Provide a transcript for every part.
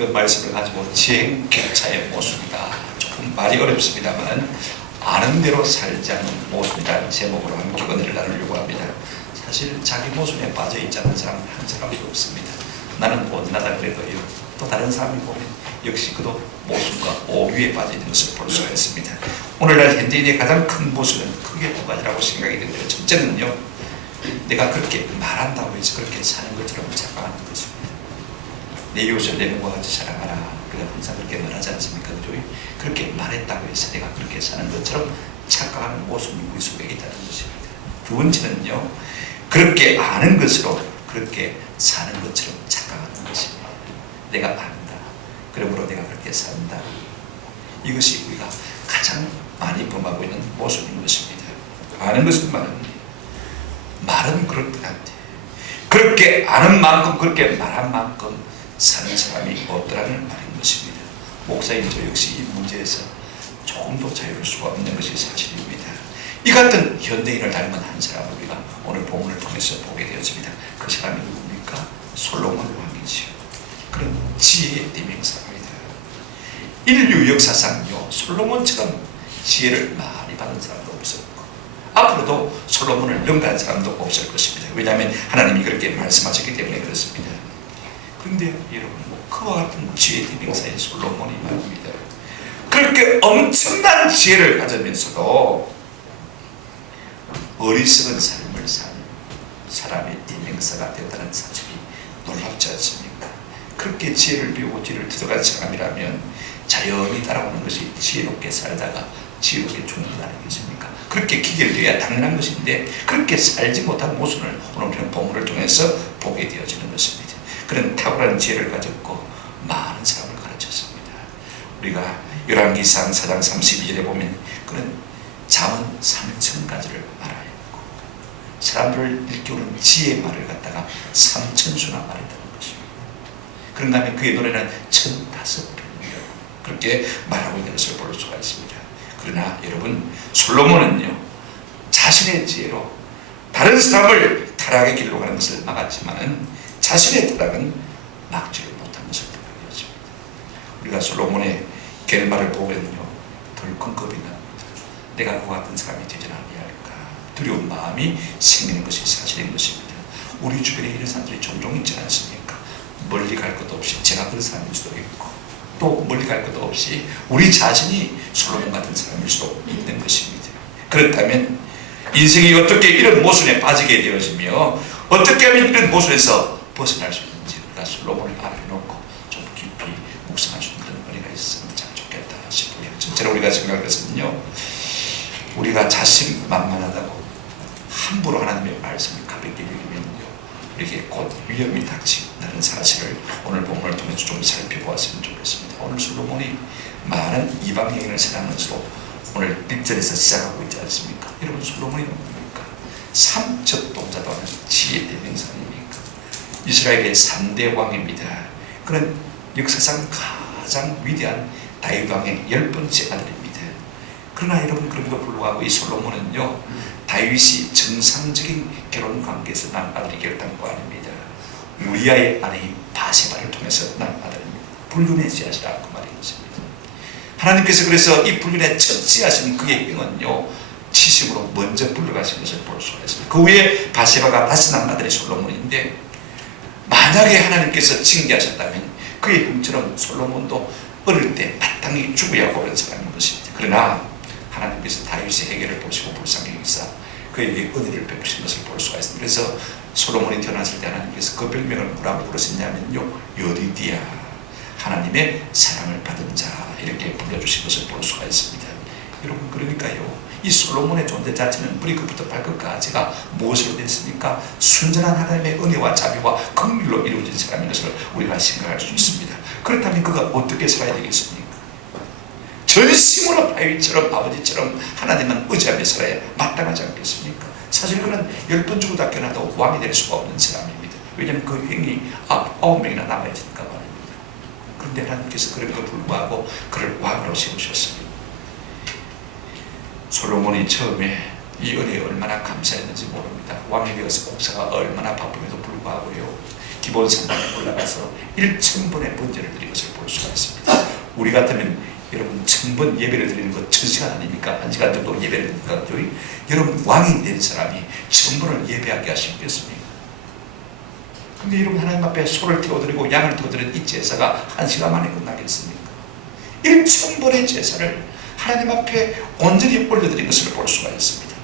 이런 말씀을 가지고 지행객차의 모순이다. 조금 말이 어렵습니다만 아는 대로 살지 않는 모순이라는 제목으로 함께 은혜를 나누려고 합니다. 사실 자기 모순에 빠져 있지 않는 사람은 한 사람도 없습니다. 나는 온전하다 그래도요, 또 다른 사람이 보면 역시 그도 모순과 오류에 빠져 있는 것을 볼 수가 있습니다. 오늘날 현대인의 가장 큰 모순은 크게 두 가지라고 생각이 되는데요. 첫째는요, 내가 그렇게 말한다고 해서 그렇게 사는 것처럼 착각하는 것입니다. 내 이웃을 내 몸과 같이 사랑하라. 우리가 항상 그렇게 말하지 않습니까? 그렇게 말했다고 해서 내가 그렇게 사는 것처럼 착각하는 모습이 우리 속에 있다는 것입니다. 두 번째는요, 그렇게 아는 것으로 그렇게 사는 것처럼 착각하는 것입니다. 내가 안다. 그러므로 내가 그렇게 산다. 이것이 우리가 가장 많이 범하고 있는 모습인 것입니다. 아는 것은 많은데 말은 그럴 것 같아. 그렇게 아는 만큼 그렇게 말한 만큼 사는 사람이 없더라는 말인 것입니다. 목사인 저 역시 이 문제에서 조금도 자유로울 수가 없는 것이 사실입니다. 이 같은 현대인을 닮은 한 사람을 우리가 오늘 본문을 통해서 보게 되었습니다. 그 사람이 누굽니까? 솔로몬 왕이지요. 그런 지혜의 대명사입니다. 인류 역사상요, 솔로몬처럼 지혜를 많이 받은 사람도 없었고 앞으로도 솔로몬을 능가한 사람도 없을 것입니다. 왜냐하면 하나님이 그렇게 말씀하셨기 때문에 그렇습니다. 그런데 여러분, 그와 같은 지혜의 대명사인 솔로몬이 말입니다. 그렇게 엄청난 지혜를 가지면서도 어리석은 삶을 산 사람의 대명사가 되었다는 사실이 놀랍지 않습니까? 그렇게 지혜를 배우고 지혜를 들어간 사람이라면 자연히 따라오는 것이 지혜롭게 살다가 지혜롭게 죽는다는 것입니까? 그렇게 기결되어야 당연한 것인데 그렇게 살지 못한 모순을 오늘 본문을 통해서 보게 되어지는 것입니다. 그런 탁월한 지혜를 가졌고 많은 사람을 가르쳤습니다. 우리가 열왕기상 4장 32절에 보면 그런 잠언 3,000가지를 말하였고 사람들을 일깨우는 지혜의 말을 갖다가 3,000수나 말했다는 것입니다. 그런가 하면 그의 노래는 1,005편이요 그렇게 말하고 있는 것을 볼 수가 있습니다. 그러나 여러분, 솔로몬은요, 자신의 지혜로 다른 사람을 타락의 길로 가는 것을 막았지만은 자신의 타락은 막지를 못한 것을 보게 되었습니다. 우리가 솔로몬의 결말을 보면요, 덜컥 겁이 납니다. 내가 그와 같은 사람이 되지 아니할까 두려운 마음이 생기는 것이 사실인 것입니다. 우리 주변에 이런 사람들이 종종 있지 않습니까? 멀리 갈 것도 없이 제가 그런 사람일 수도 있고 또 멀리 갈 것도 없이 우리 자신이 솔로몬 같은 사람일 수도 있는 것입니다. 그렇다면 인생이 어떻게 이런 모순에 빠지게 되어지며 어떻게 하면 이런 모순에서 벗어날 수 있는지 우리가 솔로몬을 앞에 놓고 좀 깊이 묵상할 수 있는 은혜가 있으면 참 좋겠다 싶어요. 첫째로 우리가 생각할 것은요, 우리가 자신만만하다고 함부로 하나님의 말씀을 가볍게 여기면요, 우리에게 곧 위험이 닥친다는 사실을 오늘 본문을 통해서 좀 살펴보았으면 좋겠습니다. 오늘 솔로몬이 많은 이방 여인을 사랑하면서도 오늘 1절에서 시작하고 있지 않습니까? 여러분, 솔로몬이 뭡니까? 삼척동자도 하는 지혜의 대명사입니까? 이스라엘의 3대 왕입니다. 그는 역사상 가장 위대한 다윗 왕의 10번째 아들입니다. 그러나 여러분, 그럼에도 불구하고 이 솔로몬은요, 다윗이 정상적인 결혼 관계에서 난 아들이 결단코 아닙니다. 우리아의 아내인 바세바를 통해서 난 아들입니다. 불륜의 씨앗이라 그 말인 것입니다. 하나님께서 그래서 이 불륜의 첫 씨앗인 그의 행은요, 치심으로 먼저 불러가신 것을 볼 수가 있습니다. 그 후에 바세바가 다시 난 아들이 솔로몬인데, 만약에 하나님께서 징계하셨다면 그의 형처럼 솔로몬도 어릴 때 마땅히 죽어야 옳은 사람인 것입니다. 그러나 하나님께서 다윗의 해결을 보시고 불쌍히 여기사 그에게 은혜를 베푸신 것을 볼 수가 있습니다. 그래서 솔로몬이 태어났을 때 하나님께서 그 별명을 뭐라고 부르셨냐면요, 여리디아, 하나님의 사랑을 받은 자, 이렇게 불러주신 것을 볼 수가 있습니다. 여러분, 그러니까요, 이 솔로몬의 존재 자체는 머리끝부터 발끝까지가 무엇으로 됐습니까? 순전한 하나님의 은혜와 자비와 긍휼로 이루어진 사람인 것을 우리가 생각할 수 있습니다. 그렇다면 그가 어떻게 살아야 되겠습니까? 전심으로 다윗처럼 아버지처럼 하나님만 의지하며 살아야 마땅하지 않겠습니까? 사실 그는 10번 죽고 깨어나도 왕이 될 수가 없는 사람입니다. 왜냐하면 그 행이 9명이나 남아있으니까 말입니다. 그런데 하나님께서 그럼에도 불구하고 그를 왕으로 세우셨습니다. 솔로몬이 처음에 이 은혜에 얼마나 감사했는지 모릅니다. 왕이 되어서 국사가 얼마나 바쁨에도 불구하고요, 기본 산당에 올라가서 1000번의 번제를 드린 것을 볼 수가 있습니다. 우리 같으면 여러분 1000번 예배를 드리는 것 1000시간 아닙니까? 1시간 정도 예배를 드리니까 여러분 왕이 된 사람이 1000번을 예배하게 하시겠습니까? 근데 여러분 하나님 앞에 소를 태워드리고 양을 태워드리는 이 제사가 1시간 만에 끝나겠습니까? 1000번의 제사를 하나님 앞에 온전히 올려드린 것을 볼 수가 있습니다.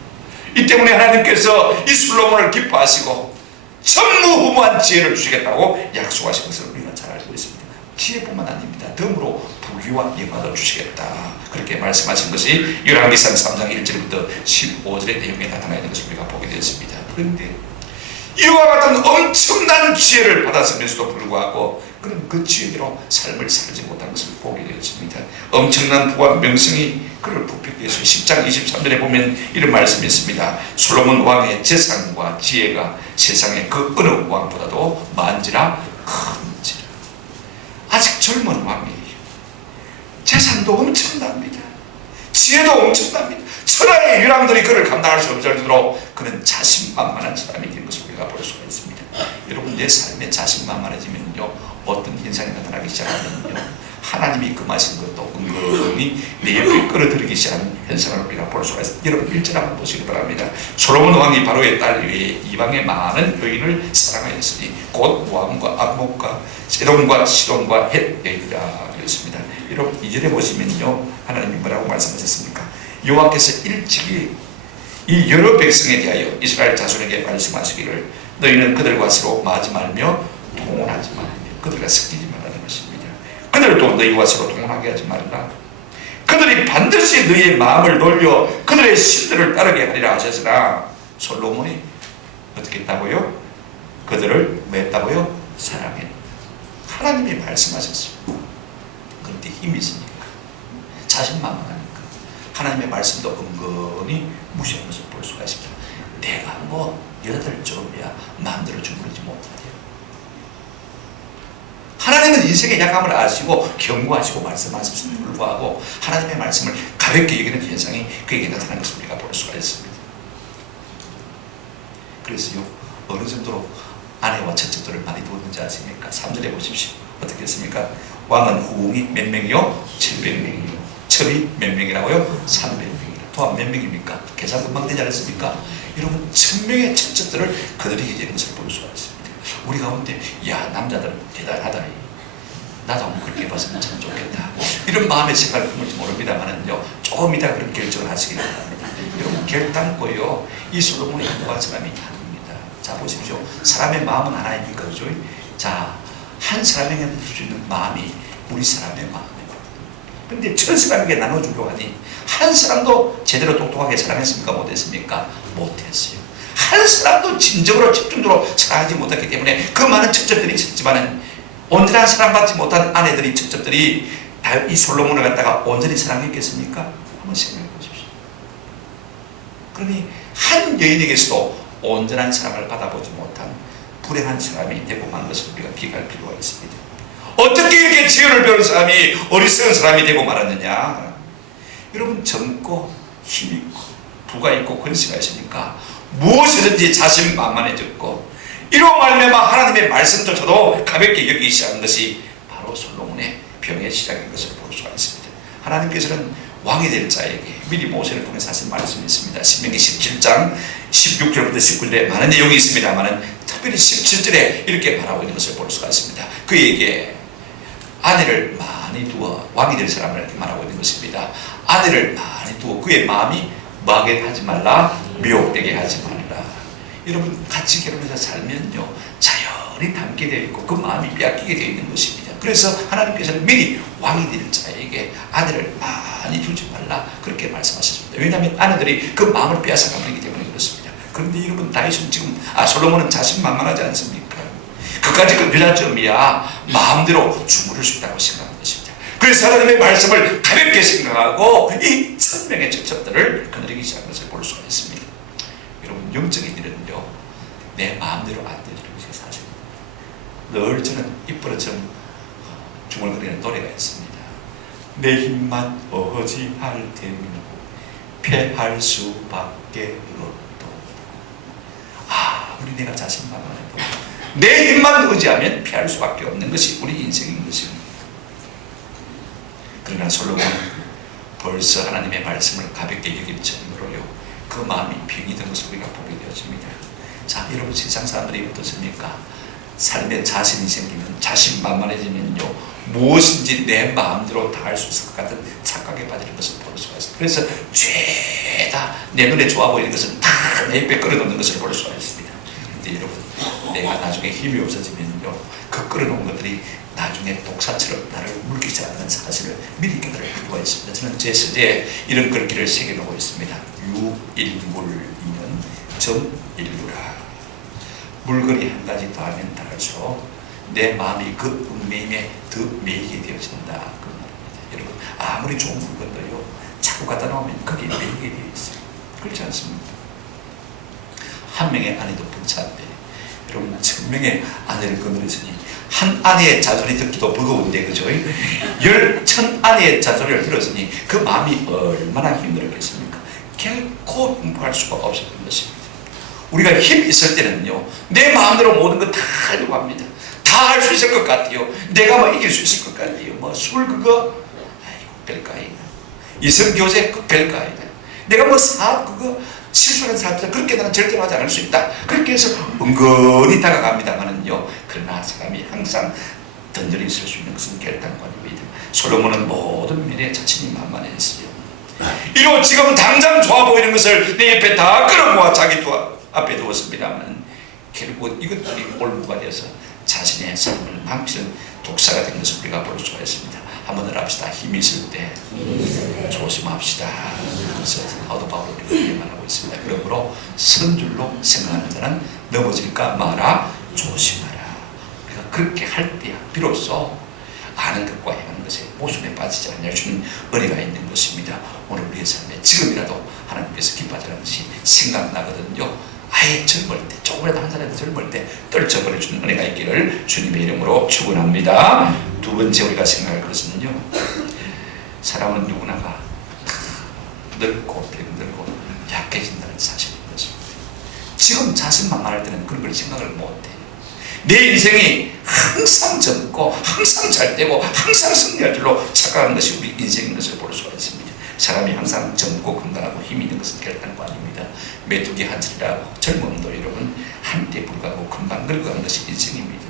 이 때문에 하나님께서 이 솔로몬을 기뻐하시고 전무후무한 지혜를 주시겠다고 약속하신 것을 우리가 잘 알고 있습니다. 지혜뿐만 아닙니다. 덤으로 부귀와 영화도 주시겠다, 그렇게 말씀하신 것이 열왕기상 3장 1절부터 15절의 내용에 나타나 있는 것을 우리가 보게 되었습니다. 그런데 이와 같은 엄청난 지혜를 받았으면서도 불구하고 그는 그 지혜대로 삶을 살지 못한 것을 보게 되었습니다. 엄청난 부와 명성이 그를 부패하게 해서 10장 23절에 보면 이런 말씀이 있습니다. 솔로몬 왕의 재산과 지혜가 세상의 그 어느 왕보다도 만지라 큰지라. 아직 젊은 왕이에요. 재산도 엄청납니다. 지혜도 엄청납니다. 천하의 유랑들이 그를 감당할 수 없을 정도로 그는 자신만만한 사람이 된 것을 우리가 볼 수가 있습니다. 여러분, 내 삶에 자신만만해지면요, 어떤 현상이 나타나기 시작하면요, 하나님이 금하신 것도 은근히 내 옆에 끌어들이기 시작하는 현상을 우리가 볼 수가 있습니다. 여러분 1절 한번 보시기 바랍니다. 솔로몬 왕이 바로의 딸 외에 이방의 많은 여인을 사랑하였으니 곧 모함과 암몬과 세돔과 시돈과 헷 여인이라 그랬습니다. 여러분 2절에 보시면요, 하나님이 뭐라고 말씀하셨습니까? 여호와께서 일찍이 이 여러 백성에 대하여 이스라엘 자손에게 말씀하시기를 너희는 그들과 서로 마지 말며 동원하지 말며 그들과 섞이지 말라는 것입니다. 그들도 너희와 서로 동원하게 하지 말라. 그들이 반드시 너희의 마음을 돌려 그들의 신들을 따르게 하리라 하셨으나 솔로몬이 어떻게 했다고요? 그들을 뭐 했다고요? 사랑해. 하나님이 말씀하셨습니다. 그런데 힘이 있으니까, 자신만만하니까 하나님의 말씀도 은근히 무시하는 것을 볼 수가 있습니다. 내가 뭐 여덟 쪽이야 마음대로 주무르지 못하대요. 하나님은 인생의 약함을 아시고 경고하시고 말씀하셨음에도 불구하고 하나님의 말씀을 가볍게 여기는 현상이 그에게 나타나는 것을 우리가 볼 수가 있습니다. 그래서요, 어느 정도로 아내와 처첩들을 많이 두었는지 아십니까? 3절에 보십시오. 어떻게 했습니까? 왕은 후궁이 몇 명이요? 700명이요. 첩이 몇 명이라고요? 300명이라. 또한 몇 명입니까? 계산 금방 되지 않았습니까? 여러분 1000명의 처첩들을 그들이 이기는 것을 볼 수가 있습니다. 우리 가운데 야, 남자들은 대단하다, 나도 한번 그렇게 해봤으면 참 좋겠다, 이런 마음의 생각을 품을지 모릅니다만은요, 조금 이따 그런 결정을 하시기 바랍니다. 여러분 결단코요, 이 솔로몬이 행복한 사람이 아닙니다. 자 보십시오. 사람의 마음은 하나입니까? 그죠? 자, 한 사람에게 줄 수 있는 마음이 우리 사람의 마음입니다. 근데 천 사람에게 나눠주려고 하니 한 사람도 제대로 똑똑하게 사랑했습니까? 못했습니까? 못했어요. 한 사람도 진정으로 집중적으로 사랑하지 못했기 때문에 그 많은 첩첩들이 있었지만은 온전한 사랑받지 못한 아내들이, 첩첩들이 이 솔로몬을 갖다가 온전히 사랑했겠습니까? 한번 생각해 보십시오. 그러니 한 여인에게서도 온전한 사랑을 받아보지 못한 불행한 사람이 되고 만 것을 우리가 기억할 필요가 있습니다. 어떻게 이렇게 지혜를 배운 사람이 어리석은 사람이 되고 말았느냐? 여러분 젊고 힘있고 부가 있고 권세가 있으니까 무엇이든지 자신만만해졌고 이로 말미암아 하나님의 말씀조차도 가볍게 여기기 시작한 것이 바로 솔로몬의 병의 시작인 것을 볼 수가 있습니다. 하나님께서는 왕이 될 자에게 미리 모세를 통해서 하신 말씀이 있습니다. 신명기 17장 16절부터 19절에 많은 내용이 있습니다만 특별히 17절에 이렇게 말하고 있는 것을 볼 수가 있습니다. 그에게 아내를 많이 두어, 왕이 될 사람을 이렇게 말하고 있는 것입니다. 아내를 많이 두어 그의 마음이 뭐하게 하지 말라, 미혹되게 하지 말라. 여러분 같이 결혼해서 살면요, 자연히 담게 되어 있고 그 마음이 빼앗기게 되어 있는 것입니다. 그래서 하나님께서는 미리 왕이 될 자에게 아내를 많이 두지 말라, 그렇게 말씀하셨습니다. 왜냐하면 아내들이 그 마음을 빼앗아가기 때문에 그렇습니다. 그런데 여러분 다윗은 지금 솔로몬은 자신만만하지 않습니까? 그까지 그 늦어점이야 마음대로 주무를 수 있다고 생각하는 것입니다. 그래서 하나님의 말씀을 가볍게 생각하고 이 1000명의 첩첩들을 거느리기 시작한 것을 볼 수가 있습니다. 여러분 영적인 일은요, 내 마음대로 안 되는 것이 사실입니다. 늘 저는 입버릇처럼 중얼거리는 노래가 있습니다. 내 힘만 어지할 테면 패할 수밖에 없다. 아무리 내가 자신만만해도 내 힘만 의지하면 피할 수밖에 없는 것이 우리 인생인 것입니다. 그러나 솔로몬은 벌써 하나님의 말씀을 가볍게 여길 정도로요, 그 마음이 병이 든 것을 우리가 보게 되었습니다. 자, 여러분, 세상 사람들이 어떻습니까? 삶에 자신이 생기면, 자신만만해지면요, 무엇인지 내 마음대로 다 할 수 있을 것 같은 착각에 빠지는 것을 볼 수가 있습니다. 그래서 죄다 내 눈에 좋아 보이는 것은 다 내 입에 끌어놓는 것을 볼 수가 있습니다. 그런데 여러분, 내가 나중에 힘이 없어지면요, 그 끌어놓은 것들이 나중에 독사처럼 나를 물기 시작하는 사실을 미리 깨달을 필요가 있습니다. 저는 제 서재에 이런 글귀를 새겨놓고 있습니다. 유일물이면 정일루라. 물건이 한 가지 더하면 다를수록 내 마음이 그 운명에 더 매이게 되어진다, 그 말입니다. 여러분, 아무리 좋은 물건도요, 자꾸 갖다 놓으면 거기에 매이게 되어 있어요. 그렇지 않습니까? 한 명의 아내도 벅차한데, 여러분, 1000명의 아내를 거느렸으니 한 아내의 자존이 듣기도 버거운데, 그죠? 10,000아내의 자존을 들었으니 그 마음이 얼마나 힘들었겠습니까? 결코 공부할 수가 없었던 것입니다. 우리가 힘이 있을 때는요, 내 마음대로 모든 거 다 하려고 합니다. 다 할 수 있을 것 같아요. 내가 뭐 이길 수 있을 것 같아요. 뭐 술 그거, 아이고, 별거 아니다. 이성교제 그 별거 아니다. 내가 뭐 사업 그거, 실수하는 사람들 그렇게 나는 절대로 하지 않을 수 있다. 그렇게 해서 은근히 다가갑니다만은요, 그러나 사람이 항상 던전이 있을 수 있는 것은 결단권입니다. 솔로몬은 모든 면에 자신이 만만했어요. 이로 지금 당장 좋아 보이는 것을 내 옆에 다 끌어모아 자기 앞에 두었습니다만, 결국 이것들이 올무가 되어서 자신의 삶을 망치는 독사가 된 것을 우리가 볼 수가 있습니다. 한번 더 합시다. 힘이 있을 때 조심합시다. 그래서 사도 바울이 그렇게 말하고 있습니다. 그러므로 선 줄로 생각하는 자는 넘어질까 마라 조심하라. 우리가 그렇게 할 때야 비로소 아는 것과 행하는 것에 모순에 빠지지 않을 수 있는 은혜가 있는 것입니다. 오늘 우리의 삶에 지금이라도 하나님께서 기뻐하시는 것이 생각나거든요. 아예 젊을 때, 조금이라도 한 살이라도 젊을 때 떨쳐버려 주는 은혜가 있기를 주님의 이름으로 축원합니다. 두 번째 우리가 생각할 것은요, 사람은 누구나가 늙고 병들고 약해진다는 사실인 것입니다. 지금 자신만만할 때는 그런 걸 생각을 못해요. 내 인생이 항상 젊고 항상 잘되고 항상 승리할 줄로 착각하는 것이 우리 인생인 것을 볼 수가 있습니다. 사람이 항상 젊고 건강하고 힘이 있는 것은 결단권입니다. 메뚜기 한 줄이라고 젊음도 여러분 한때 불구하고 금방 늙어가는 것이 인생입니다.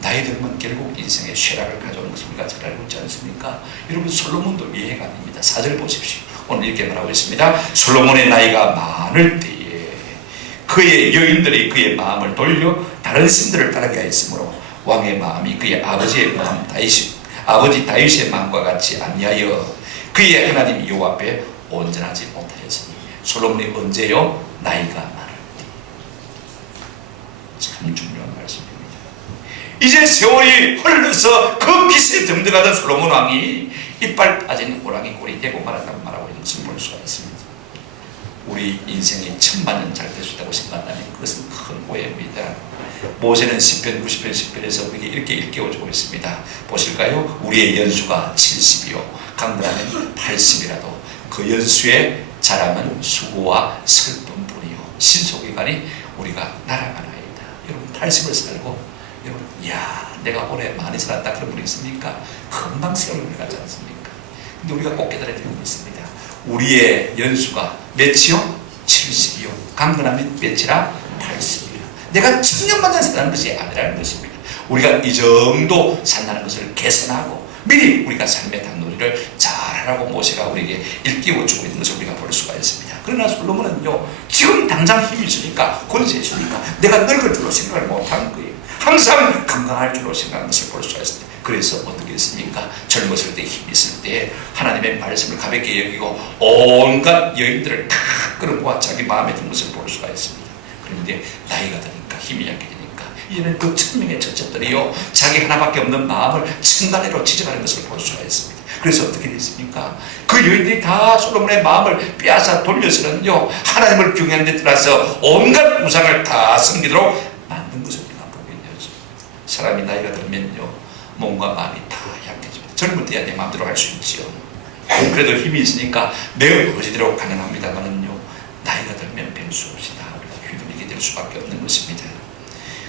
나이 들면 결국 인생에 쇠락을 가져오는 것을 우리가 잘 알고 있지 않습니까? 여러분, 솔로몬도 예외가 아닙니다. 4절 보십시오. 오늘 이렇게 말하고 있습니다. 솔로몬의 나이가 많을 때에 그의 여인들이 그의 마음을 돌려 다른 신들을 따르게 하였으므로 왕의 마음이 그의 아버지의 마음 아버지 다윗의 마음과 같이 아니하여 그의 하나님 여호와 앞에 온전하지 못하였으니. 솔로몬이 언제요? 나이가 많을 때. 참 중요한 말씀입니다. 이제 세월이 흘러서 그 빛에 등등하던 솔로몬 왕이 이빨 빠진 호랑이 꼴이 되고 말았다고 말하고 있는 것을 볼 수가 있습니다. 우리 인생이 1000만 년 잘 될 수 있다고 생각한다면 그것은 큰 오해입니다. 모세는 시편 90편 10편에서 우리에게 이렇게 일깨워주고 있습니다. 보실까요? 우리의 연수가 70이요 강건하면 80이라도 그 연수의 자람은 수고와 슬픔뿐이요 신속이가니 우리가 날아가나이다. 여러분, 80을 살고 여러분, 이야 내가 올해 많이 살았다 그런 분이 있습니까? 금방 세월을 가지 않습니까? 근데 우리가 꼭 깨달아야 되는 게 있습니다. 우리의 연수가 몇이요? 70이요 강건하면 몇이라? 80이요. 내가 1000년만 년 사는 것이 아니라는 것입니다. 우리가 이 정도 산다는 것을 계산하고 미리 우리가 삶의 단놀이를 잘하라고 모세가 우리에게 일깨워주고 있는 것을 우리가 볼 수가 있습니다. 그러나 솔로몬은요, 지금 당장 힘이 있으니까 권세 있으니까 내가 늙을 줄로 생각을 못하는 거예요. 항상 건강할 줄로 생각하는 것을 볼 수가 있습니다. 그래서 어떻게 했습니까? 젊었을 때 힘이 있을 때 하나님의 말씀을 가볍게 여기고 온갖 여인들을 다 끌어모아 자기 마음에 든 것을 볼 수가 있습니다. 그런데 나이가 드니까 힘이 약해지니까 이제는 그 1000명의 처첩들이요 자기 하나밖에 없는 마음을 천간에로 지져가는 것을 볼 수가 있습니다. 그래서 어떻게 됐습니까? 그 여인들이 다 솔로몬의 마음을 빼앗아 돌려서는요 하나님을 경외하는 데 따라서 온갖 우상을 다 섬기도록 만든 것을 우리가 보게 되죠. 사람이 나이가 들면요 몸과 마음이 다 약해집니다. 젊을 때야 내 마음대로 할 수 있지요. 그래도 힘이 있으니까 내 의지대로 가능합니다만은요 나이가 들면 변수 없이 다 우리가 휘둘리게 될 수밖에 없는 것입니다.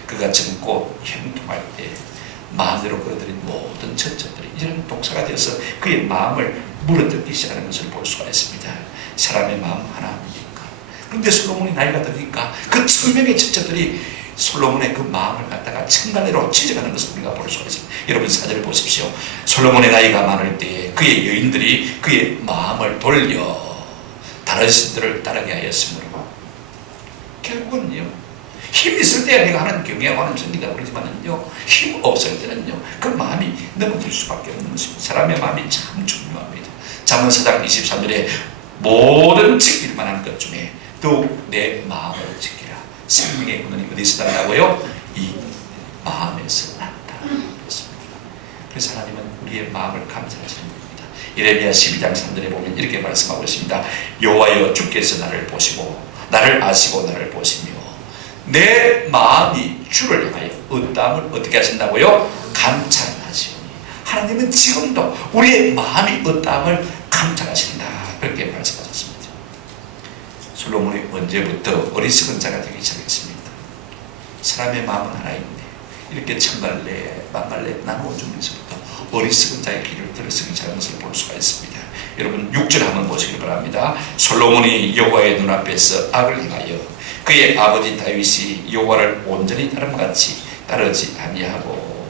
그 그가 젊고 형통할 때 마음대로 끌어들인 모든 처처들이 이런 독사가 되어서 그의 마음을 물어뜯기 시작하는 것을 볼 수가 있습니다. 사람의 마음 하나입니까? 그런데 솔로몬이 나이가 드니까 그 1000명의 처처들이 솔로몬의 그 마음을 갖다가 천간으로 찢어가는 것을 우리가 볼 수가 있습니다. 여러분 사절을 보십시오. 솔로몬의 나이가 많을 때에 그의 여인들이 그의 마음을 돌려 다른 신들을 따르게 하였으므로 결국은요, 힘 있을 때 내가 하는 경외하고 하는 전리가 그러지만은요, 힘 없을 때는요 그 마음이 넘어질 수밖에 없는 것입니다. 사람의 마음이 참 중요합니다. 잠언 4장 23절에 모든 지킬 만한 것 중에 더욱 내 마음을 지키라. 생명의 근원이 어디서 난다고요? 이 마음에서 난다. 그래서 하나님은 우리의 마음을 감찰하시는 겁니다. 예레미야 12장 3절에 보면 이렇게 말씀하고 있습니다. 여호와여 주께서 나를 보시고 나를 아시고 나를 보시며 내 마음이 주를 향하여 어떠함을 어떻게 하신다고요? 감찰하시오니. 하나님은 지금도 우리의 마음이 어떠함을 감찰하신다. 그렇게 말씀하셨습니다. 솔로몬이 언제부터 어리석은 자가 되기 시작했습니까? 사람의 마음은 하나인데 이렇게 천갈래 만갈래 나누어 주면서부터 어리석은 자의 길을 들어서기 시작한 것을 볼 수가 있습니다. 여러분 6절 한번 보시기 바랍니다. 솔로몬이 여호와의 눈앞에서 악을 행하여 그의 아버지 다윗이 여호와를 온전히 다름같이 따르지 아니하고,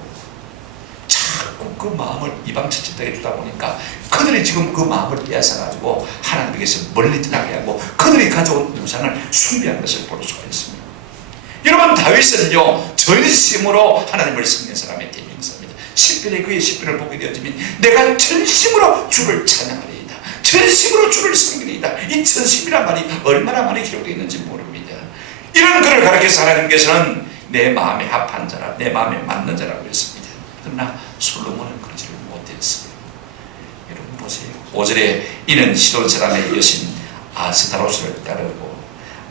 자꾸 그 마음을 이방 처처들에게 주다 보니까 그들이 지금 그 마음을 빼앗아가지고 하나님께서 멀리 떠나게 하고 그들이 가져온 우상을 숭배한 것을 볼 수가 있습니다. 여러분 다윗은요 전심으로 하나님을 섬기는 사람의 대명사입니다. 시편에 그의 시편을 보게 되어지면 내가 전심으로 주를 찬양하리이다, 전심으로 주를 섬기리이다. 이 전심이란 말이 얼마나 많이 기록되어 있는지 모릅니다. 이런 글을 가르쳐서 하나님께서는 내 마음에 합한 자라, 내 마음에 맞는 자라고 했습니다. 그러나 솔로몬은 그러지를 못했어요. 여러분 보세요. 5절에 이는 시돈 사람의 여신 아스타로스를 따르고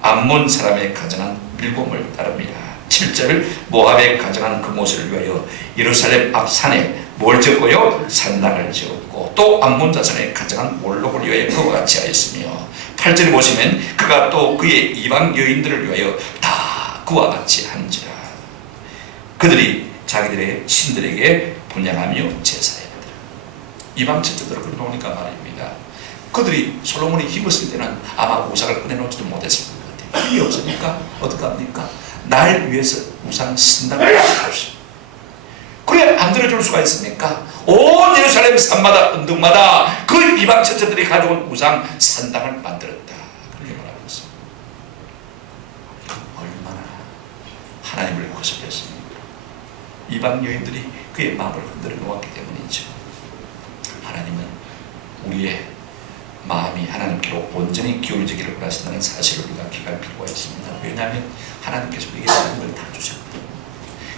암몬 사람의 가정한 밀곰을 따릅니다. 7절 모압의 가정한 그모스를 위하여 예루살렘 앞 산에 뭘 지었고요? 산당을 지었고 또 암몬 자손의 가정한 몰록을 위하여 그와 같이 하였으며 8절에 보시면 그가 또 그의 이방 여인들을 위하여 다 그와 같이 한지라. 그들이 자기들의 신들에게 분양하며 제사했다. 이방 처처들을 그려놓으니까 말입니다. 그들이 솔로몬이 힘었을 때는 아마 우상을 꺼내놓지도 못했을 것 같아요. 힘이 없으니까 어떡합니까? 날 위해서 우상 신당을 만들었어요. 그래 안 들어줄 수가 있습니까? 온 예루살렘 산마다 언덕마다 그 이방 처처들이 가져온 우상 산당을 만들었다. 그렇게 말하고 있습니다. 얼마나 하나님을 거슬렸습니까? 이방 여인들이 그의 마음을 흔들어 놓았기 때문이죠. 하나님은 우리의 마음이 하나님께로 온전히 기울어지기를 원하신다는 사실을 우리가 기억할 필요가 있습니다. 왜냐하면 하나님께서 우리에게 모든 걸 다 주셨거든요.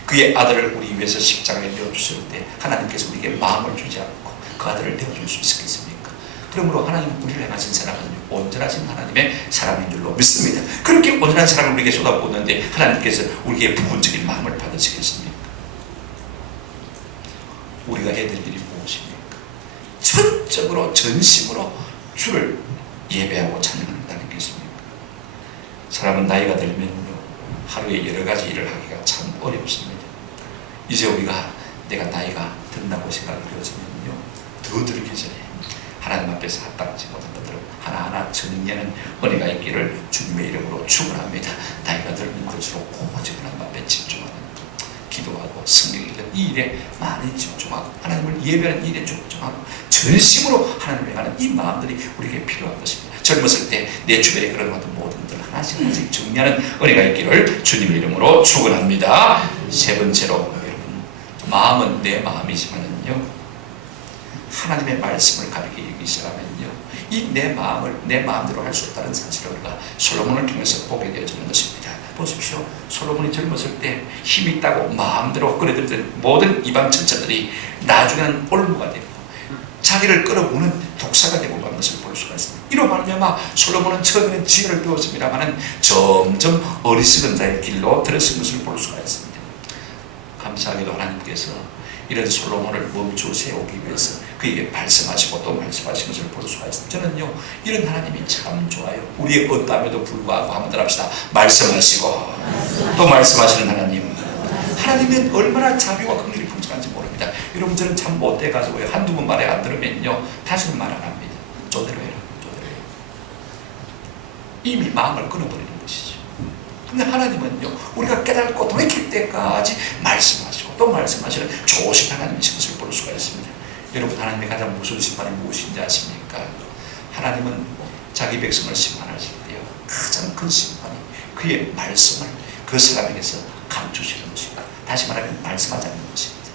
그의 아들을 우리 위해서 십자가에 내어주실 때 하나님께서 우리에게 마음을 주지 않고 그 아들을 내어줄 수 있겠습니까? 그러므로 하나님 우리를 행하신 사랑은 온전하신 하나님의 사랑인 줄로 믿습니다. 그렇게 온전한 사랑을 우리에게 쏟아부었는데 하나님께서 우리에게 부분적인 마음을 받으시겠습니까? 우리가 해야 될 일이 무엇입니까? 전적으로 전심으로 주를 예배하고 찬양한다는 것입니까? 사람은 나이가 들면요 하루에 여러 가지 일을 하기가 참 어렵습니다. 이제 우리가 내가 나이가 든다고 생각되어지면요 더 들기 전에 하나님 앞에서 합당하지 못한 것들을 하나하나 정리하는 은혜가 있기를 주님의 이름으로 축원합니다. 나이가 들면 들수록 오직 하나님 앞에 집중하는 기도하고 성경 읽는 이 일에 많이 집중하고 하나님을 예배하는 일에 집중하고 전심으로 하나님을 향하는 이 마음들이 우리에게 필요한 것입니다. 젊었을 때 내 주변에 그런 것들 모든 것들 하나씩 하나씩 정리하는 은혜가 있기를 주님의 이름으로 축원합니다. 세 번째로 여러분 마음은 내 마음이지만은요 하나님의 말씀을 가볍게 여기기 시작하면요 이 내 마음을 내 마음대로 할 수 없다는 사실을 우리가 솔로몬을 통해서 보게 되어지는 것입니다. 보십시오. 솔로몬이 젊었을 때 힘이 있다고 마음대로 끌어들였던 모든 이방 천처들이 나중에는 올무가 되고 자기를 끌어오는 독사가 되고 간 것을 볼 수가 있습니다. 이로 말미암아 솔로몬은 처음에는 지혜를 배웠습니다마는 점점 어리석은 자의 길로 들어선 것을 볼 수가 있습니다. 감사하게도 하나님께서 이런 솔로몬을 멈추어 세우기 위해서 그에게 말씀하시고 또 말씀하신 것을 볼 수가 있습니다. 저는요 이런 하나님이 참 좋아요. 우리의 어떠함에도 불구하고 한번 더 합시다. 말씀하시고 또 말씀하시는 하나님, 하나님은 얼마나 자비와 긍휼이 풍성한지 모릅니다. 여러분, 저는 참 못돼가지고 한두 번 말에 안 들으면요 다시는 말 안 합니다. 저대로 해라, 저대로 해라. 이미 마음을 끊어버리는 것이죠. 근데 하나님은요, 우리가 깨닫고 돌이킬 때까지 말씀하시고 또 말씀하시는 좋으신 하나님이신 것을 볼 수가 있습니다. 여러분, 하나님의 가장 무서운 심판이 무엇인지 아십니까? 하나님은 자기 백성을 심판하실 때요, 가장 큰 심판이 그의 말씀을 그 사람에게서 감추시는 것입니다. 다시 말하면 말씀하지 않는 것입니다.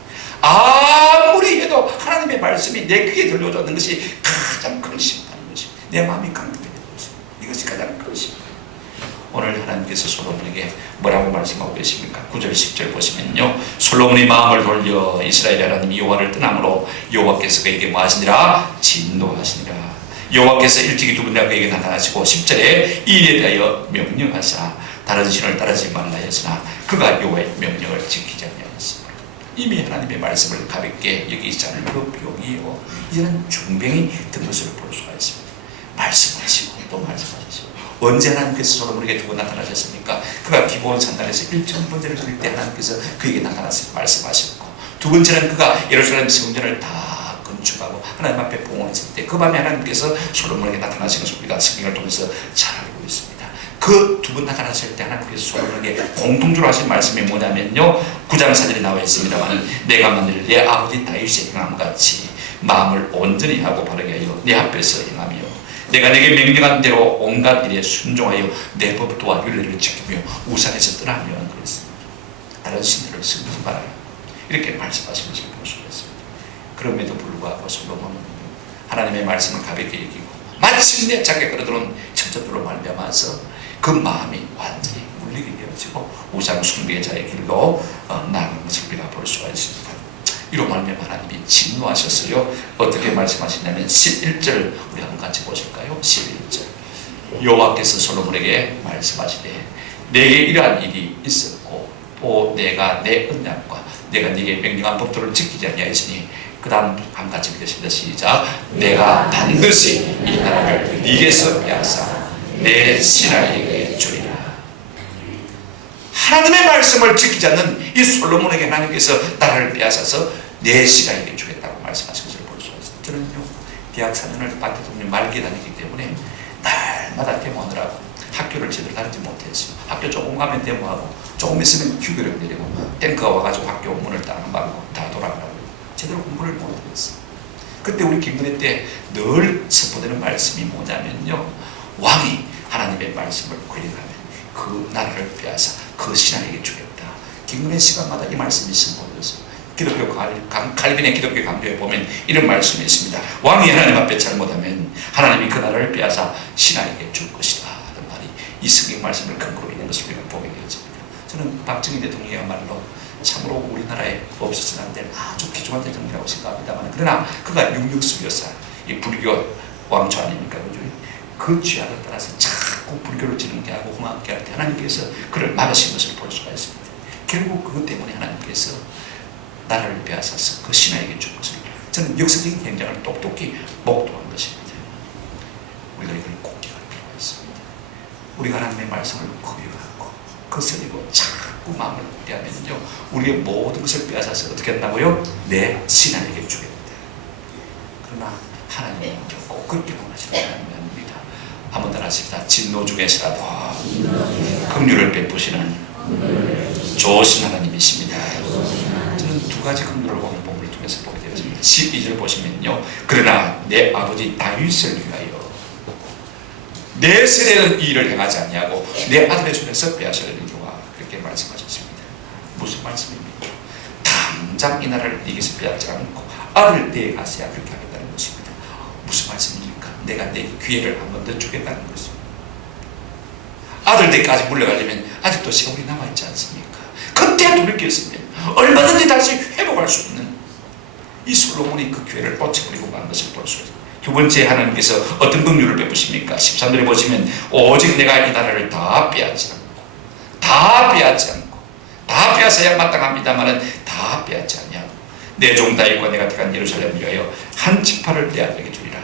아무리 해도 하나님의 말씀이 내 귀에 들려오는 것이 가장 큰 심판인 것입니다. 내 마음이 강동되는 것입니다. 이것이 가장 큰 심판. 오늘 하나님께서 솔로몬에게 뭐라고 말씀하고 계십니까? 9절 10절 보시면요, 솔로몬의 마음을 돌려 이스라엘 하나님 여호와를 떠남으로 여호와께서 그에게 뭐 하시니라? 진노하시니라. 여호와께서 일찍이 두 번이나 그에게 나타나시고 10절에 이 일에 대하여 명령하사 다른 신을 따르지 말라 했으나 그가 여호와의 명령을 지키지 아니하였습니다. 이미 하나님의 말씀을 가볍게 여기지 않은 그 병이요, 이런 중병이 든 것을 볼 수가 있습니다. 말씀하시고 또 말씀하시고. 언제 하나님께서 솔로몬에게 두 번 나타나셨습니까? 그가 기브온 산단에서 1,000번째를 드릴 때 하나님께서 그에게 나타나서 말씀하셨고, 두 번째는 그가 예루살렘 성전을 다 건축하고 하나님 앞에 봉헌했을 때 그 밤에 하나님께서 솔로몬에게 나타나신 것을 우리가 성경을 통해서 잘 알고 있습니다. 그 두 번 나타나실 때 하나님께서 솔로몬에게 공통적으로 하신 말씀이 뭐냐면요, 9장 4절에 나와 있습니다만, 내가 만일 내 아버지 다윗의 행함같이 마음을 온전히 하고 바르게 하여 내 앞에서 행하며 내가 내게 명령한 대로 온갖 일에 순종하여 내 법도와 율례를 지키며 우상에서 떠나면 그랬습니다. 다른 신들을 섬기지 말아라, 이렇게 말씀하신 것을 볼 수가 있습니다. 그럼에도 불구하고 솔로몬은 하나님의 말씀을 가볍게 여기고 마침내 자기가 끌어들어온 천적들로 말미암아서 그 마음이 완전히 물리게 되어지고 우상 숭배의 자의 길로 나아가는 것을 우리가 볼 수가 있습니다. 이로 말미암아 하나님이 진노하셨어요. 어떻게 말씀하시냐면 11절 우리 한번 같이 보실까요? 11절 여호와께서 솔로몬에게 말씀하시되 내게 이러한 일이 있었고 또 내가 내 언약과 내가 네게 명령한 법도를 지키지 아니하였으니 그 다음 한 같이 읽으십니다. 시작. 내가 반드시 이 나라를 네게서 빼앗아 내 신하에게 주리라. 하나님의 말씀을 지키지 않는 이 솔로몬에게 하나님께서 나라를 빼앗아서 내 신하에게 주겠다고 말씀하신 것을 볼 수가 있습니다. 저는요, 대학 4년을 박대통령 말기에 다니기 때문에 날마다 데모하느라고 학교를 제대로 다니지 못했어요. 학교 조금 가면 데모하고 조금 있으면 휴교를 내리고 탱크가 와가지고 학교 문을 딱 막고 다 돌아가라고 제대로 공부를 못했어요. 그때 우리 김근혜 때 늘 선포되는 말씀이 뭐냐면요, 왕이 하나님의 말씀을 거역하면 그 나라를 빼앗아 그 신하에게 주겠다. 김근혜 시간마다 이 말씀이 선포되었어요. 기독교 칼빈의 기독교 강조에 보면 이런 말씀이 있습니다. 왕이 하나님 앞에 잘못하면 하나님이 그 나라를 빼앗아 신하에게 줄 것이다 하는 말이 이 성경 말씀을 근거로 있는 것을 우리가 보게 되었습니다. 저는 박정희 대통령이야말로 참으로 우리나라에 없어서는 안 될 아주 귀중한 대통령이라고 생각합니다만, 그러나 그가 6.6수교사 이 불교 왕초 아닙니까? 그 죄악을 따라서 자꾸 불교를 지능케 하고 험하게 할 때 하나님께서 그를 막으신 것을 볼 수가 있습니다. 결국 그것 때문에 하나님께서 나라를 빼앗아서 그 신하에게 준 것을 저는 역사적인 현장을 똑똑히 목도한 것입니다. 우리가 이걸 꼭 기억할 필요가 있습니다. 우리가 하나님의 말씀을 거역하고 거스리고 자꾸 마음을 굳게하면요, 우리의 모든 것을 빼앗아서 어떻게 한다고요? 내 신하에게 주겠다. 그러나 하나님은 꼭 그렇게 원하시는 하나님이 아닙니다. 한번 더 하십시다. 진노 중에서라도 긍휼을 베푸시는 좋으신 하나님이십니다. 저는 두 가지 긍휼을 오늘 본문을 통해서 보게 되었습니다. 12절 보시면요, 그러나 내 아버지 다윗을 위하여 내 세대는 이 일을 행하지 아니하고 내 아들의 손에서 빼앗으려니와 그렇게 말씀하셨습니다. 무슨 말씀입니까? 당장 이 나라를 네게서 빼앗지 않고 아들 내 아세야 그렇게 하겠다는 것입니다. 무슨 말씀입니까? 내가 내 기회를 한 번 더 주겠다는 것입니다. 아들 댁까지 물려가려면 아직도 세월이 남아있지 않습니까? 그때 돌이켰으면 얼마든지 다시 회복할 수 있는 이 솔로몬이 그 기회를 놓쳐버리고 간 것을 볼 수 있습니다. 두 번째, 하나님께서 어떤 긍휼을 베푸십니까? 13절에 보시면 오직 내가 이 나라를 다 빼앗지 않고 다 빼앗아야 마땅합니다마는 다 빼앗지 아니하고 내 종 다윗과 내가 택한 예루살렘을 위하여 한 지파를 내 아들에게 주리라.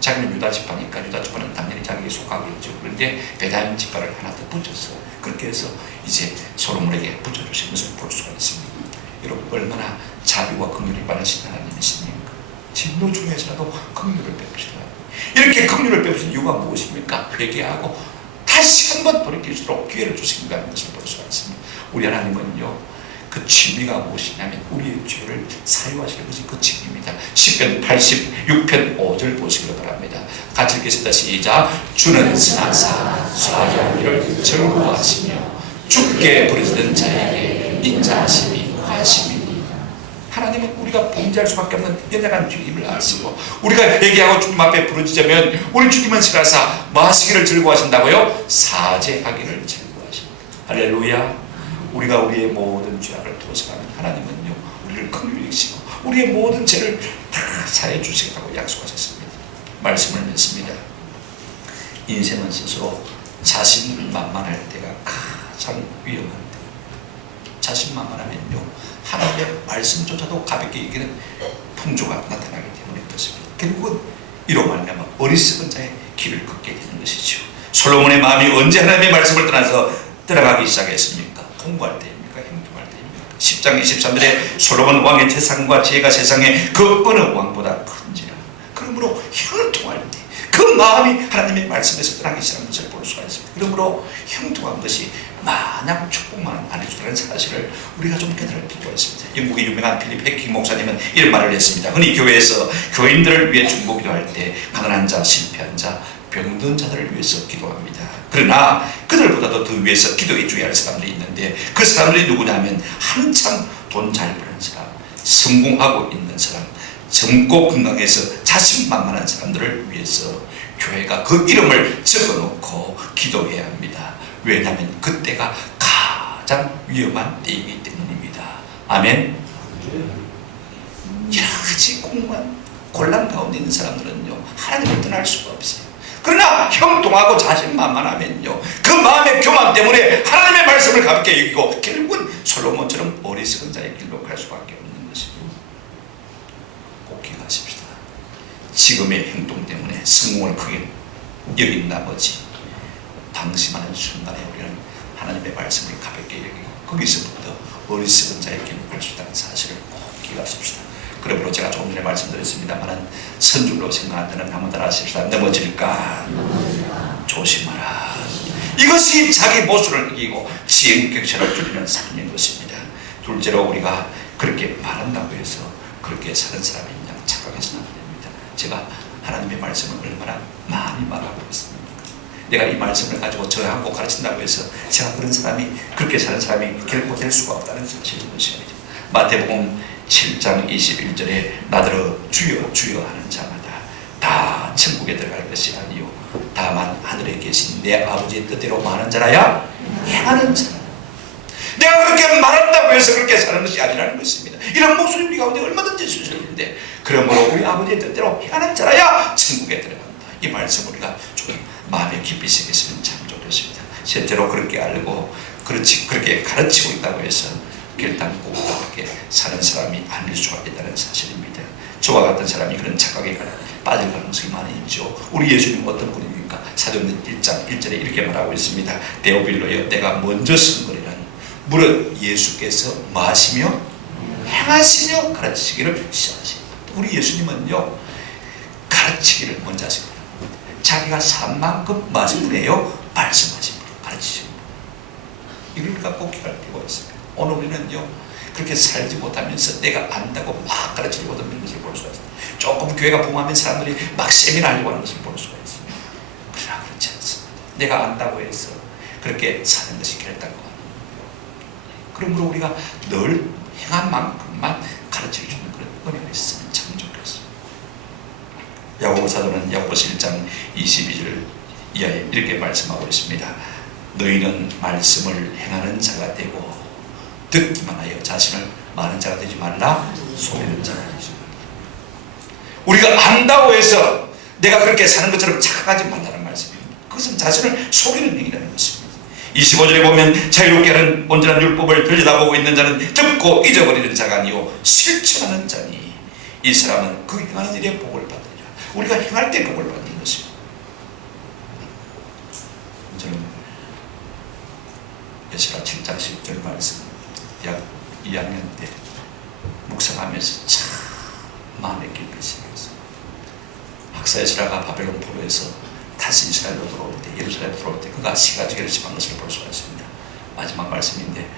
자기는 유다 지파니까 유다 지파는 당연히 자기에게 속하겠죠. 그런데 베냐민 지파를 하나 더 붙였어요. 그렇게 해서 이제 솔로몬에게 붙여주신 것을 볼 수가 있습니다. 여러분, 얼마나 자비와 긍휼이 많으신 하나님이십니까? 진노 중에서라도 긍휼을 베푸시다. 이렇게 긍휼을 베푸신 이유가 무엇입니까? 회개하고 다시 한번 돌이킬수록 기회를 주신다는 것을 볼 수가 있습니다. 우리 하나님은요, 그 취미가 무엇이냐면 우리의 죄를 사유하시는 것이 그 취미입니다. 시편 86편 5절 보시기 바랍니다. 같이 읽겠습니다. 시작. 주는 선하사 수하게 이를 즐거워하시며 죽게 부르짖는 자에게 인자하심이 화심이니. 하나님은 우리가 범죄할 수밖에 없는 연약한 주님을 아시고 우리가 회개하고 주님 앞에 부르짖으면 우리 주님은 싫어서 뭐 하시기를 즐거워하신다고요? 사죄하기를 즐거워하십니다. 할렐루야. 우리가 우리의 모든 죄악을 도서가면 하나님은요, 우리를 긍휼히 여기시고 우리의 모든 죄를 다 사해 주시겠다고 약속하셨습니다. 말씀을 믿습니다. 인생은 스스로 자신만만할 때가 가장 위험한 때. 자신만만하면요, 하나님의 말씀조차도 가볍게 여기는 풍조가 나타나기 때문에 그렇습니다. 결국은 이로 말미암아 어리석은 자의 길을 걷게 되는 것이죠. 솔로몬의 마음이 언제 하나님의 말씀을 떠나서 들어가기 시작했습니까? 통과할 때입니까? 행동할 때입니까? 10장 23절에 솔로몬 왕의 재산과 지혜가 세상에 그 어느 왕보다 큰지라. 그러므로 형통할 때 그 마음이 하나님의 말씀에서 떠나기 시작한 것을 볼 수가 있습니다. 그러므로 형통한 것이 마냥 축복만 안 해주다는 사실을 우리가 좀 깨달을 필요가 있습니다. 영국의 유명한 필립 해킹 목사님은 이런 말을 했습니다. 흔히 교회에서 교인들을 위해 중보기도할 때 가난한 자, 실패한 자, 병든 자들을 위해서 기도합니다. 그러나 그들보다도 더 위해서 기도해 줘야 할 사람들이 있는데 그 사람들이 누구냐면 한참 돈 잘 버는 사람, 성공하고 있는 사람, 젊고 건강해서 자신만만한 사람들을 위해서 교회가 그 이름을 적어놓고 기도해야 합니다. 왜냐하면 그때가 가장 위험한 때이기 때문입니다. 아멘. 여러 가지 공무원 곤란 가운데 있는 사람들은요, 하나님을 떠날 수가 없어요. 그러나 형통하고 자신만만하면요, 그 마음의 교만 때문에 하나님의 말씀을 가볍게 여기고 결국은 솔로몬처럼 어리석은 자의 길로 갈 수밖에 없는 것이고, 꼭 기억하십시다. 지금의 행동 때문에 성공을 크게 여긴 나머지 방심하는 순간에 우리는 하나님의 말씀을 가볍게 여기고 거기서부터 어리석은 자의 길로 갈 수 있다는 사실을 꼭 기억하십시다. 그러므로 제가 조금 전에 말씀드렸습니다만 선줄로 생각한다는 한번 따라 하십시다. 넘어질까 조심하라. 이것이 자기 모순을 이기고 지행격차를 줄이는 삶인 것입니다. 둘째로 우리가 그렇게 말한다고 해서 그렇게 사는 사람이 그냥 착각해서는 안 됩니다. 제가 하나님의 말씀을 얼마나 많이 말하고 있습니까? 내가 이 말씀을 가지고 저하고 가르친다고 해서 제가 그런 사람이, 그렇게 사는 사람이 결코 될 수가 없다는 사실인 것입니다. 마태복음 7장 21절에 나더러 주여 주여 하는 자마다 다 천국에 들어갈 것이 아니요 다만 하늘에 계신 내 아버지의 뜻대로 하는 자라야 행하는 자. 내가 그렇게 말한다고 해서 그렇게 사는 것이 아니라는 것입니다. 이런 목소리 우리 가운데 얼마든지 수준인데, 그러므로 우리 아버지의 뜻대로 행하는 자라야 천국에 들어간다. 이 말씀 우리가 좀 마음에 깊이 새겼으면 참 좋겠습니다. 실제로 그렇게 알고 그렇게 가르치고 있다고 해서 결단코 그렇게 사는 사람이 아닐 수가 있다는 사실입니다. 저와 같은 사람이 그런 착각에 빠질 가능성이 많이 있죠. 우리 예수님 어떤 분입니까? 사도행전 1장 1절에 이렇게 말하고 있습니다. 데오빌로여, 내가 먼저 쓴 거리는 무릇 예수께서 마시며 행하시며 가르치기를 시작하십니다. 우리 예수님은요, 가르치기를 먼저 하십니다. 자기가 산 만큼 마신 분이에요. 말씀하신 분, 가르치신 분. 이걸 갖고 기할 필요가 있습니다. 오늘 우리는요, 그렇게 살지 못하면서 내가 안다고 막 가르치려고 하는 것을 볼 수가 있습니다. 조금 교회가 붕하면 사람들이 막 세미나하려고 하는 것을 볼 수가 있습니다. 그러나 그렇지 않습니다. 내가 안다고 해서 그렇게 사는 것이 결단과 그러므로 우리가 늘 행한 만큼만 가르쳐주는 그런 은혜가 있으면 참 좋겠습니다. 야고보 사도는 야고보서 1장 22절을 이하에 이렇게 말씀하고 있습니다. 너희는 말씀을 행하는 자가 되고 듣기만 하여 자신을 많은 자가 되지 말라. 속이는 자가 되지 말라. 우리가 안다고 해서 내가 그렇게 사는 것처럼 착각하지 말라는 말씀입니다. 그것은 자신을 속이는 행위라는 것입니다. 25절에 보면 자유롭게 하는 온전한 율법을 들여다보고 있는 자는 듣고 잊어버리는 자가 아니요 실천하는 자니 이 사람은 그 행하는 일에 복을 받으리라. 우리가 행할 때 복을 받는 것입니다. 저는 에스라 7장 10절 말씀, 약 2학년 때 묵상하면서 참 마음에 깊이 새겼어요. 학사 에스라가 바벨론 포로에서 다시 이스라엘로 들어올 때, 예루살렘 들어올 때 그가 시가지기를 집한 것을 볼 수가 있습니다. 마지막 말씀인데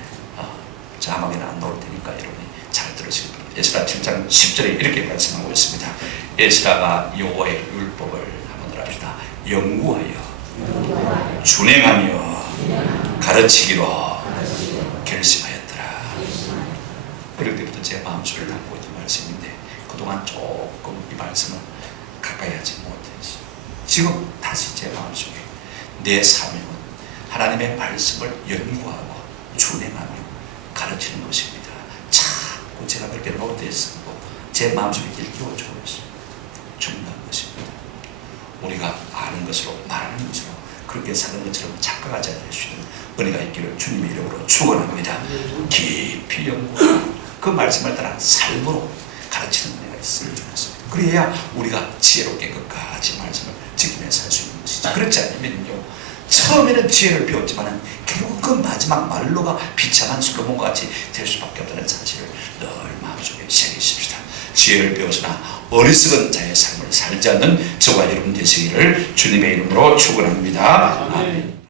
자막에는 안 나올 테니까 여러분이 잘 들으시기 바랍니다. 에스라 7장 10절에 이렇게 말씀하고 있습니다. 에스라가 여호와의 율법을 한번 합시다. 연구하여 준행하며 가르치기로 결심하였더라. 그럴 때부터 제 마음속에 담고 있는 말씀인데 그동안 조금 이 말씀을 가까이 하지 못했어요. 지금 다시 제 마음속에 내 사명은 하나님의 말씀을 연구하고 준행하며 가르치는 것입니다. 자꾸 제가 그렇게 노트에 쓰고 제 마음속에 일깨워주고 있어요. 중요한 것입니다. 우리가 아는 것으로 말하는 것으로 그렇게 사는 것처럼 착각하지 않을 수 있는 은혜가 있기를 주님의 이름으로 축원합니다. 깊이 연구하고 그 말씀을 따라 삶으로 가르치는 은혜가 있으면 좋겠습니다. 그래야 우리가 지혜롭게 끝까지 말씀을 지키며 살 수 있는 것이죠. 그렇지 않으면요, 처음에는 지혜를 배웠지만 결국 그 마지막 말로가 비참한 솔로몬과 같이 될 수밖에 없다는 사실을 늘 마음속에 새기십시다. 지혜를 배웠으나 어리석은 자의 삶을 살지 않는 저와 여러분 되시기를 주님의 이름으로 축원합니다. 아멘.